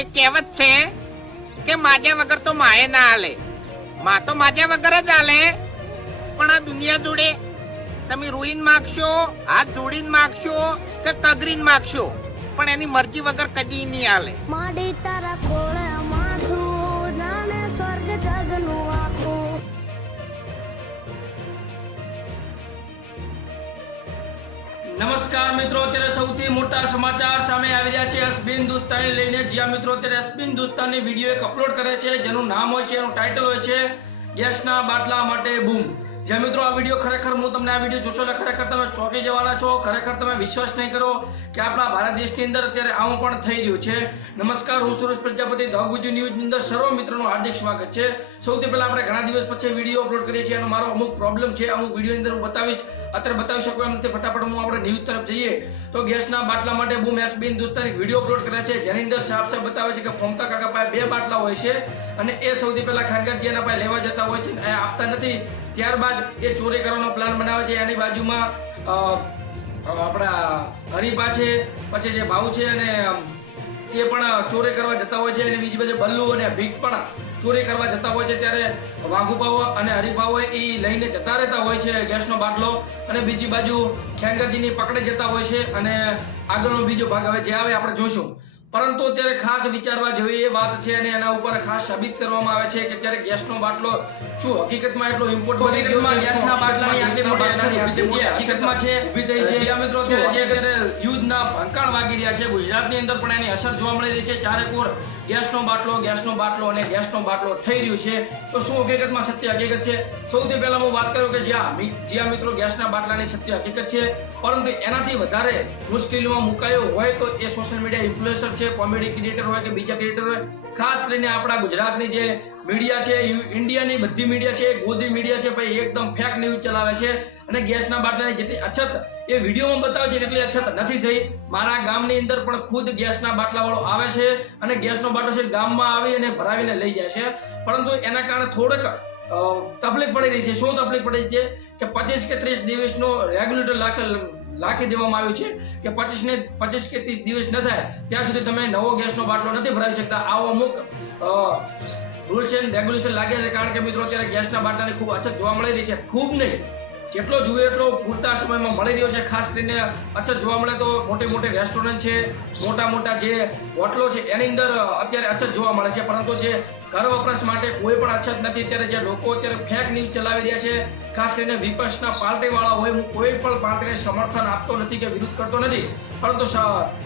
એક કહેવત છે કે માજ્યા વગર તો માએ ના હાલે, માં તો માજ્યા વગર જ હાલે. પણ આ દુનિયા જોડે તમે રૂઈન માગશો, હાથ જોડીને માગશો કે કગરીને માગશો, પણ એની મરજી વગર કદી નહીં હાલે. માડી તારા કોળે માથું જાણે સ્વર્ગ જગનું આખું. નમસ્કાર મિત્રો, અત્યારે સૌથી મોટા સમાચાર સામે આવી રહ્યા છે એસબી હિન્દુસ્તાની લઈને. જ્યાં મિત્રો અત્યારે એસબી હિન્દુસ્તાની વિડીયો એક અપલોડ કરે છે જેનું નામ હોય છે, એનું ટાઇટલ હોય છે ગેસના બાટલા માટે બૂમ. જે મિત્રો આ વિડીયો ખરેખર હું તમને આ વિડીયો જોશો એટલે ખરેખર તમે ચોંકી જવાના છો. ખરેખર તમે વિશ્વાસ નહીં કરો કે આપણા ભારત દેશની અંદર અત્યારે આવું પણ થઈ રહ્યું છે. નમસ્કાર, હું સુરેશ પ્રજાપતિ, ધ ગુજુ ન્યૂઝની અંદર સર્વ મિત્રોનું હાર્દિક સ્વાગત છે. સૌથી પહેલા આપણે ઘણા દિવસ પછી વિડીયો અપલોડ કરીએ છીએ. એનો મારો અમુક પ્રોબ્લેમ છે, અમુક વિડીયો અંદર હું બતાવીશ, અત્યારે બતાવી શકું એમ નથી. ફટાફટ હું આપણે ન્યૂઝ તરફ જઈએ તો ગેસના બાટલા માટે બૂમ એસબી હિન્દુસ્તાન એક વિડીયો અપલોડ કર્યા છે જેની અંદર સાફ સાફ બતાવે છે કે ફોમતા કાકા પાસે 2 બાટલા હોય છે અને એ સૌથી પહેલા ખાંગરજીના પાસે લેવા જતા હોય છે, એ આપતા નથી. ત્યારબાદ એ ચોરી કરવાનો પ્લાન બનાવે છે. એની બાજુમાં આપણા હરીપા છે, પછી જે ભાવ છે અને એ પણ ચોરી કરવા જતા હોય છે, અને બીજી બાજુ બલ્લુ અને ભીખ પણ ચોરી કરવા જતા હોય છે. ત્યારે વાઘુભાવ અને હરિભાવ એ લઈને જતા રહેતા હોય છે ગેસનો બાટલો, અને બીજી બાજુ ખેંગરજીની પકડે જતા હોય છે. અને આગળનો બીજો ભાગ હવે જે આવે આપણે જોશું. પરંતુ અત્યારે ખાસ વિચારવા જેવી એ વાત છે અને એના ઉપર ખાસ સાબિત કરવામાં આવે છે કે ત્યારે ગેસનો બાટલો શું હકીકતમાં એટલો ઇમ્પોર્ટ બની ગયો છે. ગેસના બાટલાની આટલી મોટી અછત હકીકતમાં છે ઊભી થઈ છે. જ્યાં મિત્રો અત્યારે યુદ્ધના ભંકાણ વાગી રહ્યા છે, ગુજરાતની અંદર પણ એની અસર જોવા મળી રહી છે. ચારેકોર ગેસનો બાટલો અને ગેસનો બાટલો થઈ રહ્યું છે. તો શું હકીકતમાં સત્ય હકીકત છે? સૌથી પહેલા હું વાત કરું કે જ્યાં મિત્રો ગેસના બાટલાની સત્ય હકીકત છે, પરંતુ એનાથી વધારે મુશ્કેલીમાં મુકાયો હોય તો એ સોશિયલ મીડિયા ઇન્ફ્લુએન્સર છે, કોમેડી ક્રિએટર હોય કે બીજા ક્રિએટર હોય. ખાસ કરીને આપણા ગુજરાતની જે મીડિયા છે, ઇન્ડિયાની બધી મીડિયા છે, ગોદી મીડિયા છે, ભાઈ એકદમ ફેક ન્યૂઝ ચલાવે છે. અને ગેસના બાટલાની જેટલી અછત એ વિડીયોમાં બતાવે છે એટલી અછત નથી થઈ. મારા ગામની અંદર પણ ખુદ ગેસના બાટલાવાળો આવે છે અને ગેસનો બાટલો છે ગામમાં આવી અને ભરાવીને લઈ જાય છે. પરંતુ એના કારણે થોડોક તકલીફ પડી રહી છે. શું તકલીફ પડી છે કે 25 કે 30 દિવસનો રેગ્યુલેટર લાખી દેવામાં આવ્યું છે કે 25 કે 30 દિવસ ન થાય ત્યાં સુધી તમે નવો ગેસનો બાટલો નથી ભરાવી શકતા. આવો અમુક રૂલ્સ એન્ડ રેગ્યુલેશન લાગ્યા છે. કારણ કે મિત્રો અત્યારે ગેસના બાટલાની ખૂબ અછત જોવા મળી રહી છે. ખૂબ નહીં, જેટલો જોઈએ એટલો પૂરતા સમયમાં મળી રહ્યો છે. ખાસ કરીને અછત જોવા મળે તો મોટી રેસ્ટોરન્ટ છે, મોટા જે હોટલો છે એની અંદર અત્યારે અછત જોવા મળે છે. પરંતુ જે ઘર વપરાશ માટે કોઈ પણ અછત નથી. અત્યારે જે લોકો અત્યારે ફેક ન્યૂઝ ચલાવી રહ્યા છે, ખાસ કરીને વિપક્ષના પાર્ટીવાળા હોય, હું કોઈ પણ પાર્ટીને સમર્થન આપતો નથી કે વિરુદ્ધ કરતો નથી, પરંતુ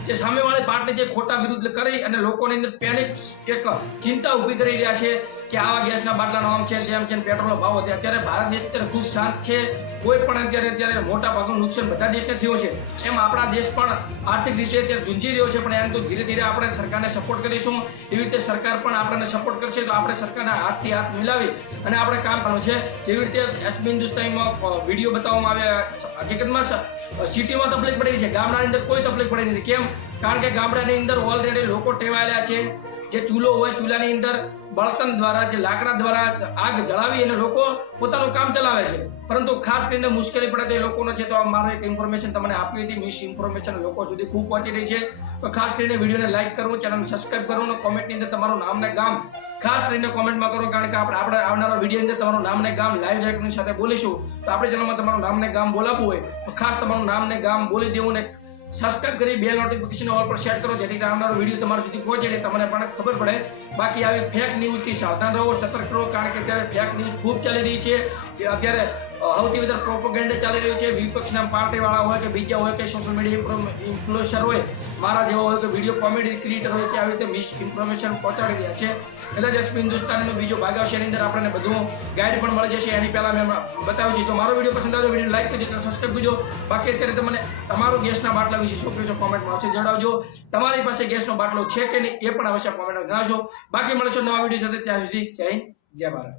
જે સામેવાળી પાર્ટી જે ખોટા વિરુદ્ધ કરી અને લોકોની અંદર પેનિક એક ચિંતા ઊભી કરી રહ્યા છે કે આવા ગેસના બાટલાનો આમ છે તેમ છે, પેટ્રોલનો ભાવ વધે. અત્યારે ભારત દેશ અત્યારે ખૂબ શાંત છે. કોઈ પણ અત્યારે મોટા ભાગનું નુકસાન બધા દેશને થયું છે. એમ આપણા દેશ પણ આર્થિક રીતે અત્યારે ઝૂંઝી રહ્યો છે. પણ એમ તો ધીરે ધીરે આપણે સરકારને સપોર્ટ કરીશું. એવી રીતે સરકાર પણ આપણને સપોર્ટ કરશે તો આપણે સરકારના હાથથી હાથ મિલાવી અને આપણે કામ કરવાનું છે. જેવી રીતે એસબી હિન્દુસ્તાનીમાં વિડીયો બતાવવામાં આવ્યા, હકીકતમાં સિટીમાં તકલીફ પડી છે, ગામડાની અંદર કોઈ તકલીફ પડી નથી. કેમ? કારણ કે ગામડાની અંદર ઓલરેડી લોકો ટેવાયેલા છે. જે ચૂલો હોય, ચૂલાની અંદર બળતણ દ્વારા, જે લાકડા દ્વારા આગ જળાવી અને લોકો પોતાનું કામ ચલાવે છે. પરંતુ ખાસ કરીને મુશ્કેલી પડે તો એ લોકોનો છે. તો મારે એક ઇન્ફોર્મેશન તમને આપવી હતી. મિસ ઇન્ફોર્મેશન લોકો સુધી ખૂબ પહોંચી રહી છે. તો ખાસ કરીને વિડીયોને લાઇક કરવું, ચેનલને સબસ્ક્રાઇબ કરવું અને કોમેન્ટની અંદર તમારું નામ ને ગામ ખાસ કરીને કોમેન્ટમાં કરો. કારણ કે આપણે આવનારા વિડીયો અંદર તમારું નામ ને ગામ લાઈવ રેકોર્ડિંગ સાથે બોલીશું. તો આપણી ચેનલમાં તમારું નામ ને ગામ બોલાવવું હોય તો ખાસ તમારું નામ ને ગામ બોલી દેવું ને સબસ્ક્રાઇબ કરી બેલ નોટિફિકેશન ઓલ પર સેટ કરો, જેથી આવનારો વિડીયો તમારા સુધી પહોંચે અને તમને પણ ખબર પડે. બાકી આવી ફેક ન્યૂઝથી સાવધાન રહો, સતર્ક રહો. કારણ કે અત્યારે ફેક ન્યૂઝ ખૂબ ચાલી રહી છે. અત્યારે સૌથી વધારે પ્રોપોગેન્ડા ચાલી રહ્યું છે. વિપક્ષના પાર્ટીવાળા હોય કે બીજા હોય કે સોશિયલ મીડિયા ઇન્ફ્લુએન્સર હોય, મારા જેવો હોય કે વિડીયો કોમેડી ક્રિએટર હોય, કે આવી રીતે મિસ ઇન્ફોર્મેશન પહોંચાડી રહ્યા છે. એટલે જ એસબી હિન્દુસ્તાનનો બીજો ભાગ આવશે. એની અંદર આપણને બધું ગાઈડ પણ મળી જશે. એની પહેલાં મેં બતાવ્યું છે. જો મારો વિડીયો પસંદ આવ્યો, વિડીયો લાઈક કરજો, સબસ્ક્રાઈબ કરજો. બાકી અત્યારે તમને તમારું ગેસના બાટલા વિશે શું કહ્યું છે કોમેન્ટમાં અવશ્ય જણાવજો. તમારી પાસે ગેસનો બાટલો છે કે નહીં એ પણ અવશ્ય કોમેન્ટમાં જણાવજો. બાકી મળીશું નવા વિડીયો સાથે. ત્યાં સુધી જય હિન્દ, જય ભારત.